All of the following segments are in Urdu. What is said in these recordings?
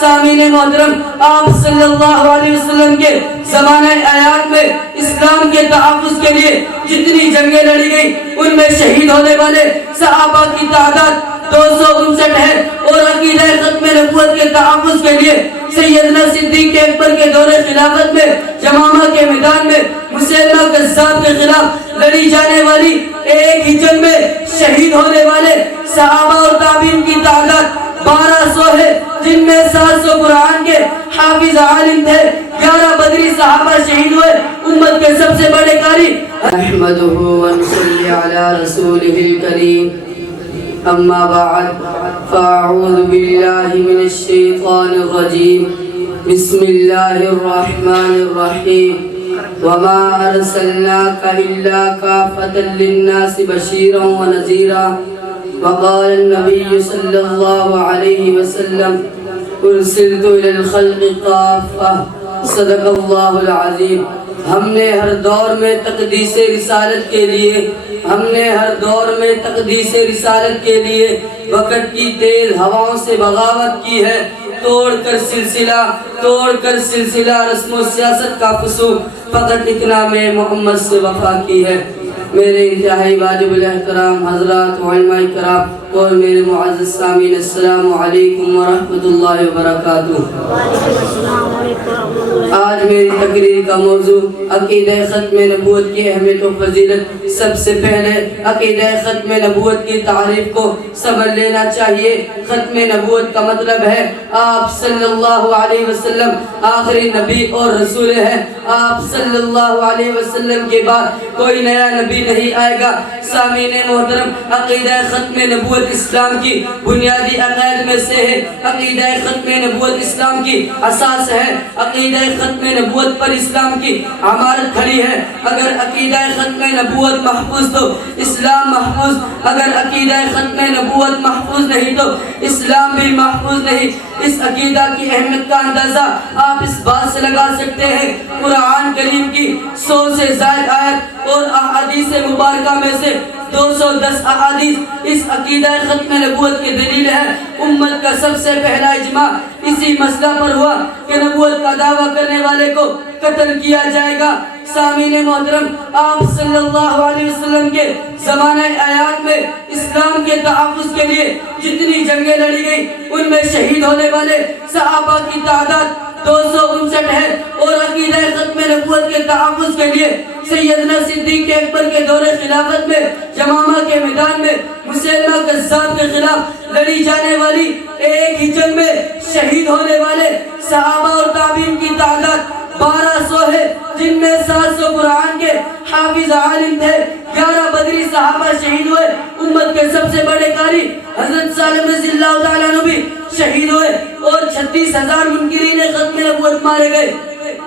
سامعین محترم، آپ صلی اللہ علیہ وسلم کے زمانہ حیات میں اسلام کے تحفظ کے لیے جتنی جنگیں لڑی گئی ان میں شہید ہونے والے صحابہ کی تعداد 259 ہے، اور عقیدہ ختم نبوت کے تحفظ کے لیے سیدنا صدیق اکبر کے دور خلافت میں یمامہ کے میدان میں مسیلمہ کذاب کے خلاف لڑی جانے والی ایک ہی جنگ میں شہید ہونے والے صحابہ اور تابعین کی تعداد 1200 ہے، جن میں 700 قرآن کے حافظ عالم تھے، 11 بدری صحابہ شہید ہوئے، امت کے سب سے بڑے قاری احمدہ ونصلی علی رسولہ الکریم، اما بعد فاعوذ باللہ من الشیطان الرجیم، بسم اللہ الرحمن الرحیم، وما ارسلناک الا کافۃ للناس بشیرا ونذیرا، وقال النبی صلی اللہ علیہ وسلم ارسلت الی الخلق کافۃ، صدق اللہ العظیم۔ ہم نے ہر دور میں تقدیس رسالت کے لیے رسالت کے لیے وقت کی تیز ہواؤں سے بغاوت کی ہے، توڑ کر سلسلہ رسم و سیاست کا فسوق، فقط اقنام محمد سے وفا کی ہے۔ میرے انتہائی واجب الاحترام حضرات علماء کرام اور میرے معزز سامعین، السلام علیکم ورحمۃ اللہ وبرکاتہ۔ آج میری تقریر کا موضوع عقیدہ ختم نبوت کی اہمیت و فضیلت۔ سب سے پہلے عقیدہ ختم نبوت کی تعریف کو سمجھ لینا چاہیے۔ ختم نبوت کا مطلب ہے آپ صلی اللہ علیہ وسلم آخری نبی اور رسول ہیں۔ آپ صلی اللہ علیہ وسلم کے بعد کوئی نیا نبی نہیں آئے گا۔ سامعین محترم، عقیدہ ختم نبوت اسلام کی بنیادی عقائد میں سے ہے۔ عقیدہ ختم نبوت اسلام کی اساس ہے۔ عقیدہ ختم نبوت پر اسلام کی عمارت کھڑی ہے۔ اگر عقیدہ ختم نبوت محفوظ تو اسلام محفوظ، اگر عقیدہ ختم نبوت محفوظ نہیں تو اسلام بھی محفوظ نہیں۔ اس عقیدہ کی اہمیت کا اندازہ آپ اس بات سے لگا سکتے ہیں، قرآن کریم کی 100 سے زائد آیت اور احادیث مبارکہ میں سے 210 احادیث اس عقیدہ ختم نبوت کی دلیل ہے۔ امت کا سب سے پہلا اجماع اسی مسئلہ پر ہوا کہ نبوت کا دعویٰ کرنے والے کو قتل کیا جائے گا۔ سامعین محترم، آپ صلی اللہ علیہ وسلم کے زمانہ حیات میں اسلام کے تحفظ کے لیے جتنی جنگیں لڑی گئی ان میں شہید ہونے والے صحابہ کی تعداد 259 ہے، اور عقیدہ ختم نبوت کے تحفظ کے لیے سیدنا صدیق اکبر کے دور خلافت میں یمامہ کے میدان میں مسیلمہ کذاب کے خلاف لڑی جانے والی ایک ہی جنگ میں شہید ہونے والے صحابہ اور تابعین کی تعداد 1200 ہے، جن میں 700 قرآن کے حافظ عالم تھے، 11 بدری صحابہ شہید ہوئے، امت کے سب سے بڑے قاری حضرت سالم رضی اللہ تعالیٰ عنہ بھی شہید ہوئے، اور 36,000 منکرین ختم نبوت مارے گئے۔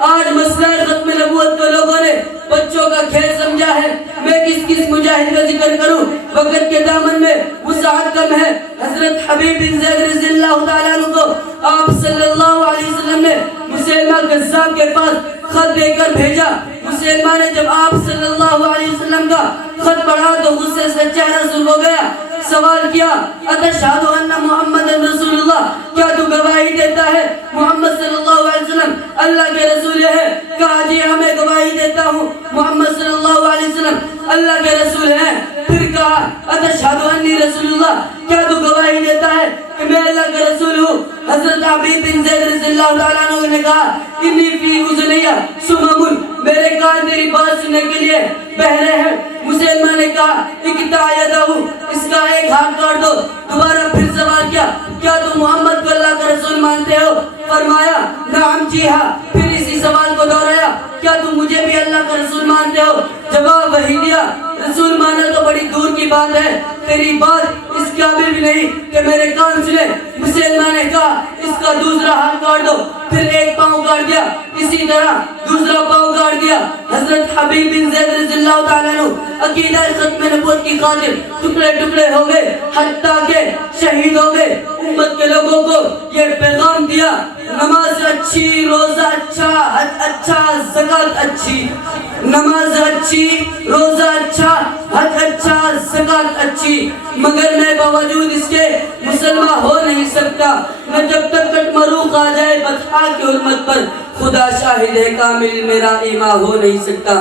آج مسئلہ ختم نبوت کو لوگوں نے بچوں کا کھیل سمجھا ہے۔ میں کس مجاہد کا ذکر کروں، وقت کے دامن میں وسعت کم ہے۔ حضرت حبیب بن زید رضی اللہ تعالیٰ عنہ کو آپ صلی اللہ علیہ وسلم نے مسیلمہ کذاب کے پاس خط دے کر بھیجا۔ مسیلمہ نے جب آپ صلی اللہ علیہ وسلم کا خط پڑھا تو غصے سے چہرہ سرخ ہو گیا۔ سوال کیا، اتشہد ان محمد رسول اللہ، کیا تو گواہی دیتا ہے محمد صلی اللہ علیہ وسلم اللہ کے رسول ہے؟ کہا جی ہاں، میں گواہی دیتا ہوں محمد صلی اللہ علیہ وسلم اللہ کے رسول ہیں۔ پھر کہا اتشہد انی رسول اللہ، کیا تو گواہی دیتا ہے کہ میں اللہ کا رسول ہوں؟ حضرت حبیب بن زید رضی اللہ تعالیٰ عنہ نے کہا انی فی اذنی سمم، میرے کان تیری بات سننے کے لیے بہرے ہیں۔ مسلمان نے کہا اقطع یدہ، اس کا ایک ہاتھ کاٹ دو۔ دوبارہ پھر سوال کیا، کیا تم محمد کو اللہ کا رسول مانتے ہو؟ فرمایا نعم جی ہاں۔ پھر اسی سوال کو دہرایا، کیا تم مجھے بھی اللہ کا رسول مانتے ہو؟ جواب وہی دیا، رسول ماننا تو بڑی دور کی بات ہے، تیری بات اس قابل بھی نہیں کہ میرے کان سنے۔ مسلمان نے کہا اس کا دوسرا ہاتھ کاٹ دو۔ پھر ایک پاؤں کاٹ دیا، اسی طرح دوسرا پاؤں کاٹ دیا۔ حضرت حبیب بن زید رضی اللہ تعالیٰ عنہ عقیدہ ختم نبوت کی خاطر ٹکڑے ٹکڑے ہو گئے، حتیٰ کہ شہید ہو گئے۔ امت کے لوگوں کو یہ پیغام دیا، نماز اچھی، روزہ اچھا، حج اچھا، زکوٰۃ اچھی، نماز اچھی، روزہ اچھا، حج اچھا، زکوٰۃ اچھی، مگر میں باوجود اس کے مسلمان ہو نہیں سکتا۔ میں جب تک کٹ مرو فتح کی حرمت پر خدا شاہد ہے کامل میرا ایمان ہو نہیں سکتا۔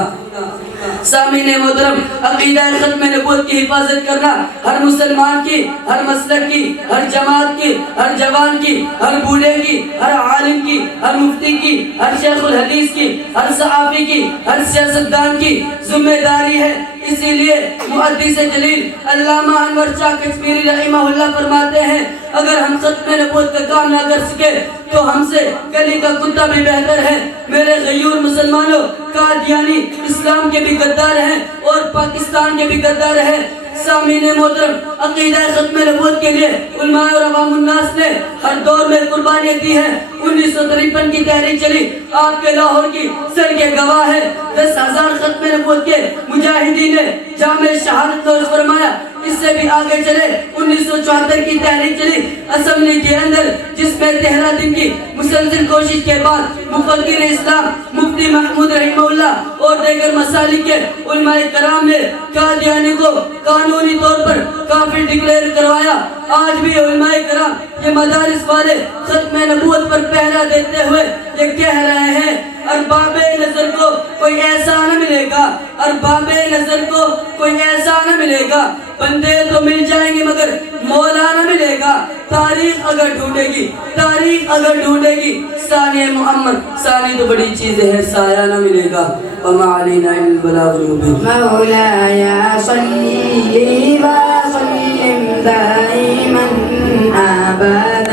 سامعین محترم، عقیدہ ختم نبوت کی حفاظت کرنا ہر مسلمان کی، ہر مسلک کی، ہر جماعت کی، ہر جوان کی، ہر بوڑھے کی، ہر عالم کی، ہر مفتی کی، ہر شیخ الحدیث کی، ہر صحافی کی، ہر سیاستدان کی ذمہ داری ہے۔ اسی لیے محدث جلیل علامہ انور شاہ کشمیری رحمہ اللہ فرماتے ہیں اگر ہم ختم نبوت کا کام نہ کر سکے تو ہم سے گلی کا کتا بھی بہتر ہے۔ میرے غیور مسلمانوں، قادیانی اسلام کے بھی غدار ہیں اور پاکستان کے بھی غدار ہیں۔ سامعین محترم، عقیدہ ختم نبوت کے لیے علماء اور عوام الناس نے ہر دور میں قربانیاں دی ہیں۔ 1953 کی تحریک چلی، آپ کے لاہور کی سڑکیں گواہ ہے۔ 10,000 ختم نبوت کے مجاہدین نے جامع شہادت نوش فرمایا۔ اس سے بھی آگے چلے 1974 کی تحریک چلی اسمبلی کے اندر، جس میں 13 دن کی مسلسل کوشش کے بعد مفکر اسلام مفتی محمود رحمہ اللہ اور دیگر مسالک کے علماء کرام نے قادیانی کو قانونی طور پر کافر ڈکلیئر کروایا۔ آج بھی علماء کرام یہ مدارس والے ختم نبوت پر پہرا دیتے ہوئے یہ کہہ رہے ہیں ارباب نظر کو کوئی ایسا نہ ملے گا، ارباب نظر کو کوئی ایسا نہ ملے گا، بندے تو مل جائیں گے مگر مولا نہ ملے گا۔ تاریخ اگر ڈھونڈے گی، تاریخ اگر ڈھونڈے گی، ثانی محمد، ثانی تو بڑی چیز ہے، سایہ نہ ملے گا۔ وما علینا الا البلاغ المبین۔ مولاي صل وسلم دائما ابدا